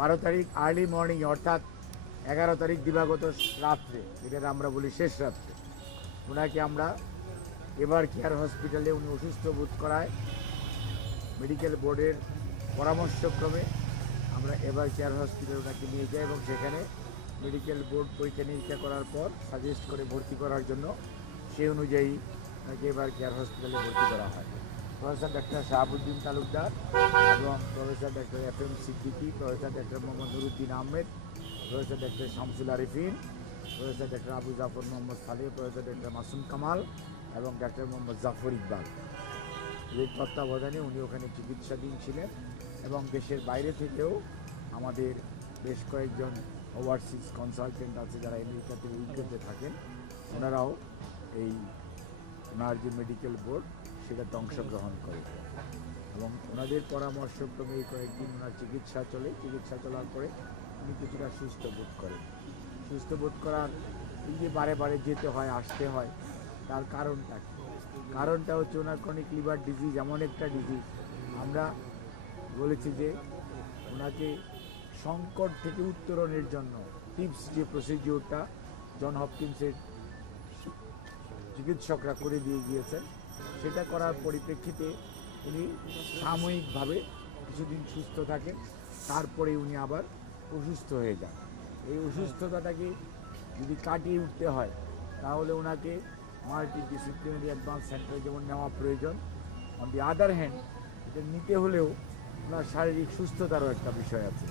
12 তারিখ early morning অর্থাৎ 11 তারিখ দিবাগত রাত্রে, যেটা আমরা বলি শেষ রাত্রে, ওনাকে আমরা এভার কেয়ার হসপিটালে উনি অসুস্থ বোধ করায় মেডিকেল বোর্ডের পরামর্শক্রমে আমরা এভার কেয়ার হসপিটালে ওনাকে নিয়ে যাই এবং সেখানে মেডিকেল বোর্ড পরীক্ষা নিরীক্ষা করার পর সাজেস্ট করে ভর্তি করার জন্য সেই অনুযায়ী ওনাকে এভার কেয়ার হসপিটালে ভর্তি করা হয়। প্রফেসর ডাক্তার শাহাবুদ্দিন তালুকদার এবং professor doctor FM Siddiqui, professor doctor Mohammad Nuruddin Ahmed, professor doctor Shamsul Arifin, professor doctor Abu Jafar Mohammad Saleh, professor doctor Masum Kamal এবং ডাক্তার মোহাম্মদ জাফর ইকবাল, এর তত্ত্বাবধানে উনি ওখানে চিকিৎসাধীন ছিলেন। এবং দেশের বাইরে থেকেও আমাদের বেশ কয়েকজন ওভারসিজ কনসালটেন্ট আছে যারা আমেরিকাতে ইউকেতে থাকেন, ওনারাও এই ওনার যে মেডিকেল বোর্ড সেটাতে অংশগ্রহণ করে এবং ওনাদের পরামর্শক্রমে এই কয়েকদিন ওনার চিকিৎসা চলার পরে উনি কিছুটা সুস্থ বোধ করেন। সুস্থ বোধ করার এই যে বারে বারে যেতে হয় আসতে হয়, তার কারণটা কি? কারণটা হচ্ছে ওনার ক্রনিক লিভার ডিজিজ, এমন একটা ডিজিজ আমরা বলেছি যে ওনাকে সংকট থেকে উত্তরণের জন্য টিপস যে প্রসিডিওরটা জন হপকিন্সের চিকিৎসকরা করে দিয়ে গিয়েছেন, সেটা করার পরিপ্রেক্ষিতে উনি সাময়িকভাবে কিছুদিন সুস্থ থাকেন, তারপরে উনি আবার অসুস্থ হয়ে যান। এই অসুস্থতাটাকে যদি কাটিয়ে উঠতে হয় তাহলে ওনাকে মাল্টি ডিসিপ্লিনারি অ্যাডভান্স সেন্টারে যেমন নেওয়া প্রয়োজন, অন দি আদার হ্যান্ড এটা নিতে হলেও ওনার শারীরিক সুস্থতারও একটা বিষয় আছে।